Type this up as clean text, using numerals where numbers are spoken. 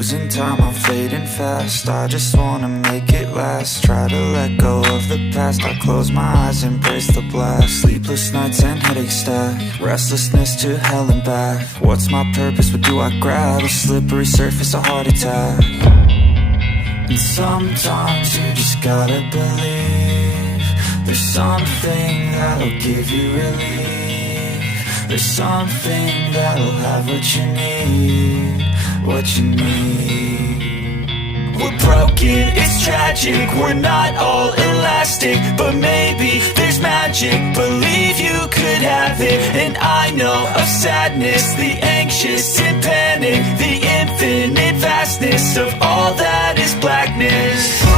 Losing time, I'm fading fast. I just wanna make it last. Try to let go of the past. I close my eyes, embrace the blast. Sleepless nights and headaches stack. Restlessness to hell and back. What's my purpose? What do I grab? A slippery surface, a heart attack. And sometimes you just gotta believe there's something that'll give you relief. There's something that'll have what you need, what you need. We're broken, it's tragic, we're not all elastic, but maybe there's magic, believe you could have it. And I know of sadness, the anxious and panic, the infinite vastness of all that is blackness.